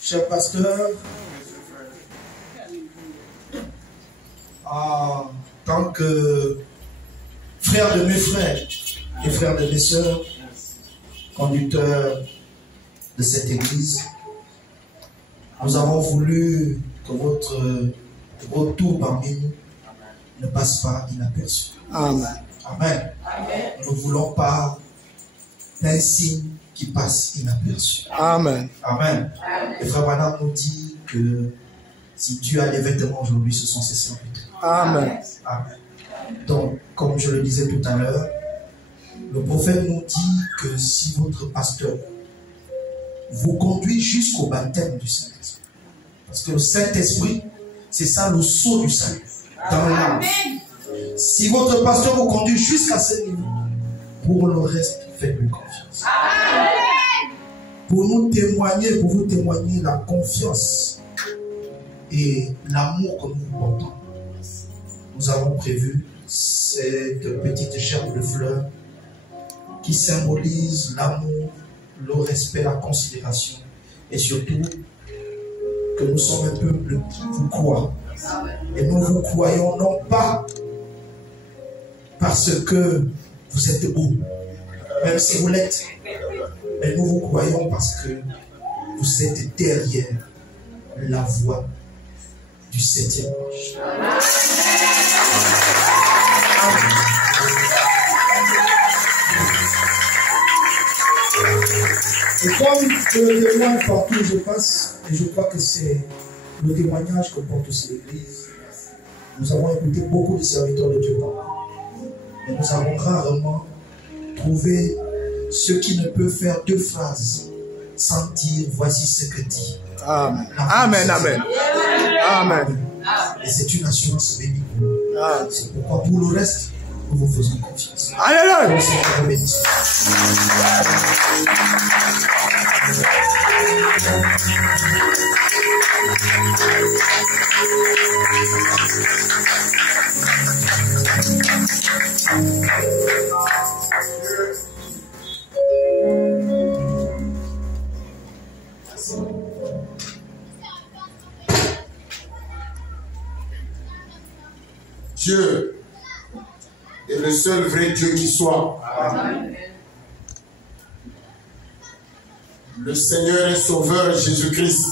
Cher pasteur, en tant que frère de mes frères et frère de mes sœurs, conducteur de cette église, nous avons voulu que votre retour parmi nous ne passe pas inaperçu. Amen. Amen. Nous ne voulons pas d'un signe qui passe inaperçu. Amen. Amen. Le frère Branham nous dit que si Dieu a des vêtements aujourd'hui, ce sont ses serviteurs. Amen. Amen. Donc, comme je le disais tout à l'heure, le prophète nous dit que si votre pasteur vous conduit jusqu'au baptême du Saint-Esprit, parce que le Saint-Esprit, c'est ça le sceau du salut dans l'âme. Si votre pasteur vous conduit jusqu'à ce niveau, pour le reste, faites-lui confiance. Pour nous témoigner, pour vous témoigner la confiance et l'amour que nous vous portons, nous avons prévu cette petite gerbe de fleurs qui symbolise l'amour, le respect, la considération et surtout que nous sommes un peuple qui vous croit. Et nous vous croyons non pas parce que vous êtes beau, même si vous l'êtes, mais nous vous croyons parce que vous êtes derrière la voix du 7e ange. Et comme je le témoigne partout où je passe, et je crois que c'est le témoignage que porte aussi l'Église, nous avons écouté beaucoup de serviteurs de Dieu parler. Mais nous avons rarement trouvé ceux qui ne peuvent faire deux phrases sans dire voici ce que dit. Amen. Amen. Amen. Amen. Et c'est une assurance bénie pour nous. C'est pourquoi pour le reste, nous vous faisons confiance. Alléluia. Dieu est le seul vrai Dieu qui soit. Amen. Le Seigneur et Sauveur Jésus-Christ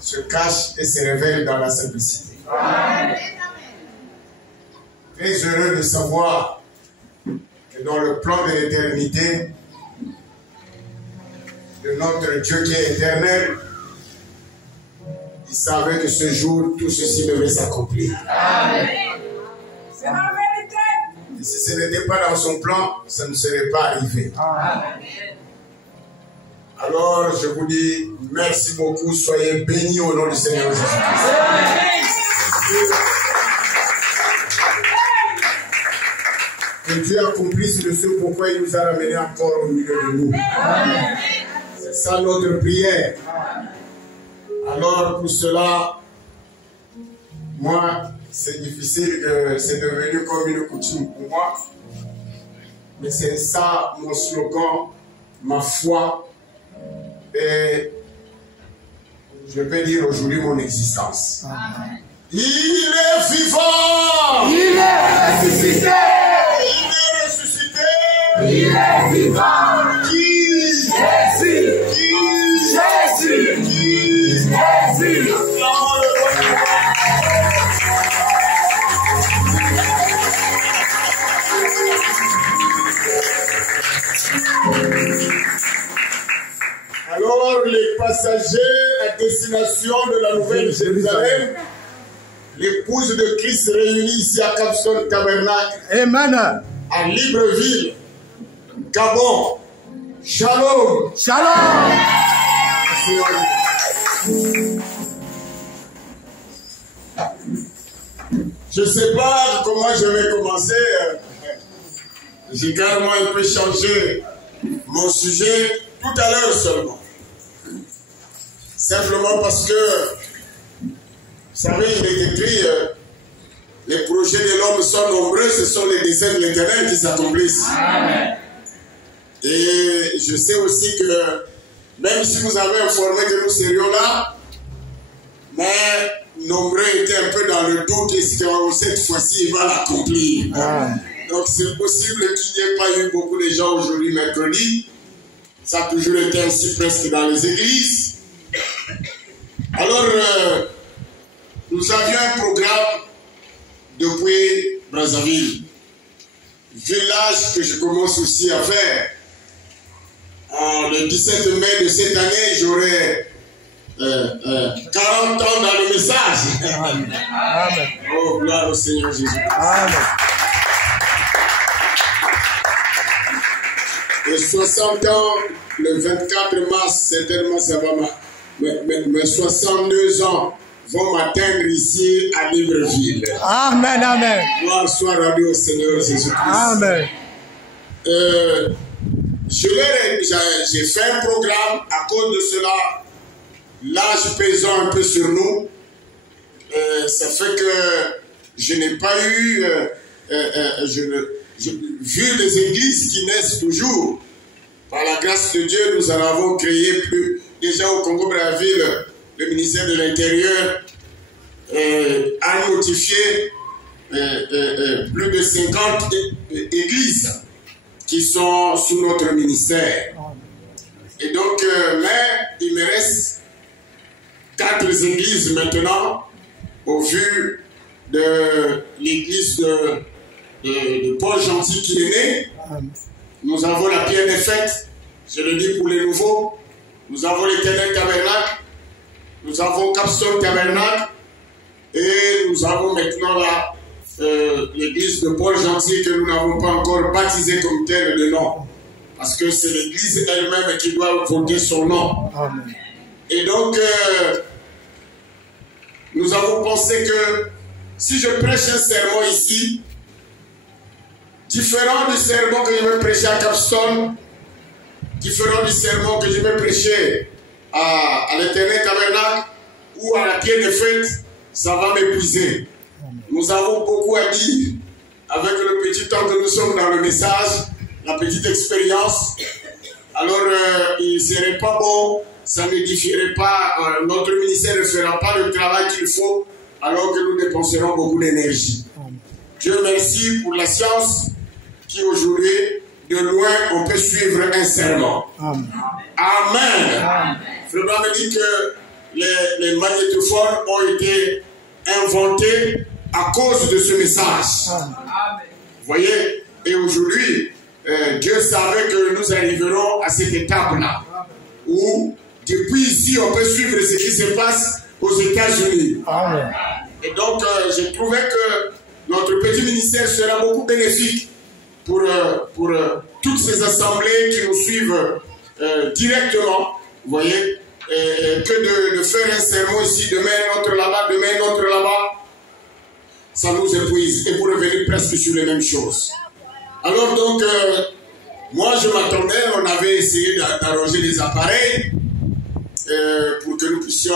se cache et se révèle dans la simplicité. Amen. Très heureux de savoir que Et dans le plan de l'éternité, de notre Dieu qui est éternel, il savait que ce jour, tout ceci devait s'accomplir. C'est la vérité. Et si ce n'était pas dans son plan, ça ne serait pas arrivé. Alors, je vous dis, merci beaucoup, soyez bénis au nom du Seigneur Jésus-Christ. Que Dieu accomplisse de ce pourquoi il nous a ramenés encore au milieu de nous. C'est ça notre prière. Alors pour cela, moi, c'est difficile, c'est devenu comme une coutume pour moi. Mais c'est ça mon slogan, ma foi. Et je peux dire aujourd'hui mon existence. Amen. Il est vivant! Il est ressuscité! Il est ressuscité! Il est vivant! Qui? Jésus! Qui? Jésus! Qui? Jésus! Alors, les passagers à destination de la Nouvelle Jérusalem, l'épouse de Christ réunie ici à Capstone Tabernacle, Amen. à Libreville, Gabon, Shalom. Shalom. Je ne sais pas comment je vais commencer. J'ai carrément un peu changé mon sujet tout à l'heure seulement. Simplement parce que, vous savez, il est écrit, les projets de l'homme sont nombreux, ce sont les desseins de l'Éternel qui s'accomplissent. Et je sais aussi que, même si vous avez informé que nous serions là, mais nombreux étaient un peu dans le doute, est-ce que cette fois-ci il va l'accomplir. Donc c'est possible qu'il n'y ait pas eu beaucoup de gens aujourd'hui mercredi. Ça a toujours été ainsi presque dans les églises. Alors, nous avions un programme depuis Brazzaville. Village que je commence aussi à faire. Le 17 mai de cette année, j'aurai 40 ans dans le message. Amen. Oh, gloire au Seigneur Jésus. Amen. Et 60 ans, le 24 mars, certainement ça va mes 62 ans vont m'atteindre ici à Libreville. Amen. Amen. Gloire soit rendue au Seigneur Jésus-Christ. Amen. J'ai fait un programme à cause de cela, l'âge pesant un peu sur nous. Ça fait que je n'ai pas eu, vu les églises qui naissent toujours. Par la grâce de Dieu, nous en avons créé plus. Déjà au Congo-Brazzaville, le ministère de l'Intérieur a notifié plus de 50 églises qui sont sous notre ministère. Et donc, mais il me reste 4 églises maintenant, au vu de l'église de Paul Gentil qui est née. Nous avons la pierre des fêtes, je le dis pour les nouveaux. Nous avons l'Éternel Tabernacle, nous avons Capstone Tabernacle, et nous avons maintenant là l'église de Paul Gentil que nous n'avons pas encore baptisée comme telle de nom. Parce que c'est l'église elle-même qui doit porter son nom. Amen. Et donc, nous avons pensé que si je prêche un sermon ici, différent du sermon que je vais prêcher à Capstone, différent du sermon que je vais prêcher à l'Éternel Tabernacle ou à la pierre des fêtes, ça va m'épuiser. Nous avons beaucoup à dire avec le petit temps que nous sommes dans le message, la petite expérience. Alors, il ne serait pas bon, ça n'édifierait pas, notre ministère ne fera pas le travail qu'il faut, alors que nous dépenserons beaucoup d'énergie. Dieu merci pour la science qui aujourd'hui, de loin, on peut suivre un sermon. Amen. Amen. Frère me dit que les magnétophones ont été inventés à cause de ce message. Amen. Vous voyez, et aujourd'hui, Dieu savait que nous arriverons à cette étape-là, où depuis ici, on peut suivre ce qui se passe aux États-Unis. Et donc, j'ai trouvé que notre petit ministère sera beaucoup bénéfique pour toutes ces assemblées qui nous suivent directement, vous voyez, que de faire un sermon ici, demain un autre là-bas, demain un autre là-bas, ça nous épuise et vous revenez presque sur les mêmes choses. Alors donc, moi je m'attendais, on avait essayé d'arranger des appareils pour que nous puissions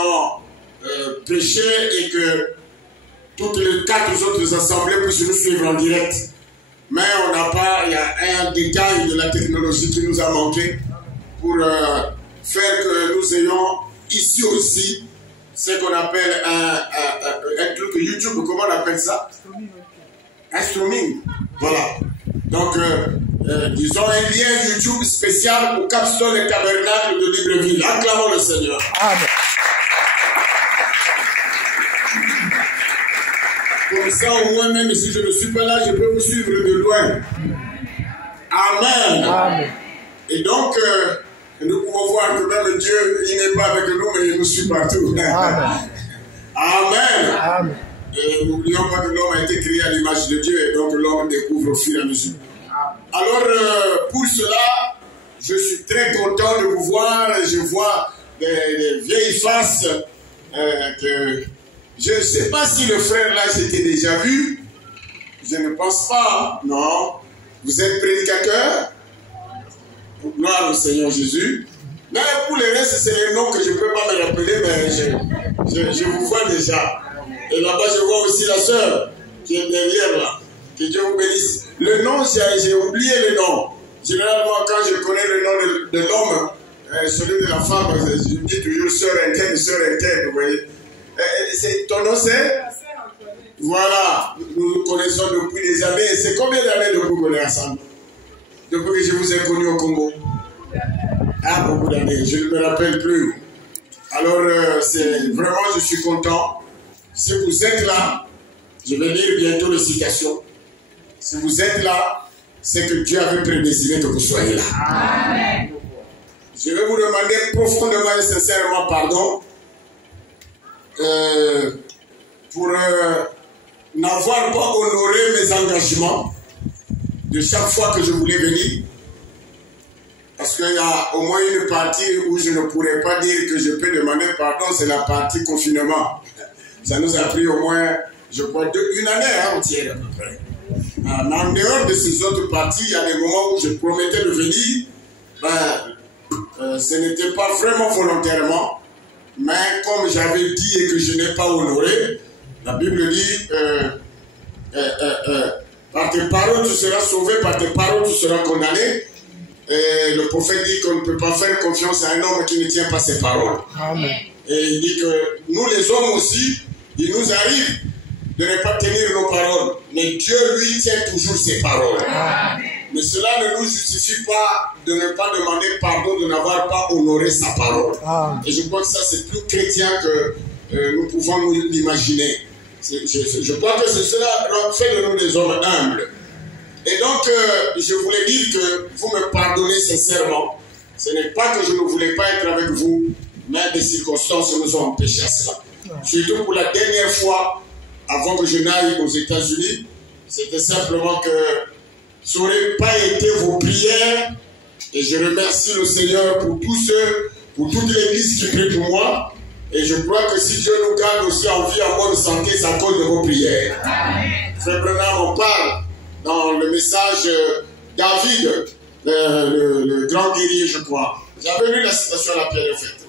prêcher et que toutes les 4 autres assemblées puissent nous suivre en direct. Mais on n'a pas, il y a un détail de la technologie qui nous a manqué pour faire que nous ayons ici aussi ce qu'on appelle un truc YouTube, comment on appelle ça? Un streaming. Voilà. Donc, disons un lien YouTube spécial pour Capstone et Tabernacle de Libreville. Acclamons le Seigneur. Amen. Comme ça, au moins, même si je ne suis pas là, je peux vous suivre de loin. Amen. Amen. Et donc, nous pouvons voir que même Dieu, il n'est pas avec nous, mais il nous suit partout. Amen. Amen. Amen. Et n'oublions pas que l'homme a été créé à l'image de Dieu, et donc l'homme découvre au fur et à mesure. Alors, pour cela, je suis très content de vous voir. Je vois des vieilles faces que je ne sais pas si le frère là, j'étais déjà vu. Je ne pense pas, non. Vous êtes prédicateur? Gloire au Seigneur Jésus. Mais pour le reste, c'est les noms que je ne peux pas me rappeler, mais je vous vois déjà. Et là-bas, je vois aussi la sœur qui est derrière là. Que Dieu vous bénisse. Le nom, j'ai oublié le nom. Généralement, quand je connais le nom de l'homme, celui de la femme, je dis toujours sœur interne, vous voyez. Ton nom, c'est? Voilà. Nous nous connaissons depuis des années. C'est combien d'années depuis qu'on est ensemble? Depuis que je vous ai connu au Congo? Ah, beaucoup d'années. Je ne me rappelle plus. Alors, vraiment, je suis content. Si vous êtes là, je vais lire bientôt les citations. Si vous êtes là, c'est que Dieu avait prédestiné que vous soyez là. Amen. Je vais vous demander profondément et sincèrement pardon pour n'avoir pas honoré mes engagements de chaque fois que je voulais venir. Parce qu'il y a au moins une partie où je ne pourrais pas dire que je peux demander pardon, c'est la partie confinement. Ça nous a pris au moins, je crois, une année entière à peu près. Mais en dehors de ces autres parties, il y a des moments où je promettais de venir. Ce n'était pas vraiment volontairement, mais comme j'avais dit et que je n'ai pas honoré, la Bible dit par tes paroles tu seras sauvé, par tes paroles tu seras condamné. Et le prophète dit qu'on ne peut pas faire confiance à un homme qui ne tient pas ses paroles. Amen. Et il dit que nous les hommes aussi, il nous arrive de ne pas tenir nos paroles. Mais Dieu, lui, tient toujours ses paroles. Amen. Mais cela ne nous justifie pas de ne pas demander pardon, de n'avoir pas honoré sa parole. Amen. Et je crois que ça, c'est plus chrétien que nous pouvons nous l'imaginer. Je crois que cela fait de nous des hommes humbles. Et donc, je voulais dire que vous me pardonnez sincèrement. Ce n'est pas que je ne voulais pas être avec vous, mais des circonstances nous ont empêché à cela. Surtout pour la dernière fois, avant que je n'aille aux États-Unis, c'était simplement que ça n'aurait pas été vos prières. Et je remercie le Seigneur pour tous ceux, pour toute l'Église qui prie pour moi. Et je crois que si Dieu nous garde aussi en vie, en bonne santé, c'est à cause de vos prières. Frère Branham en parle dans le message David, le grand guerrier, je crois. J'avais lu la citation à la pierre de fête.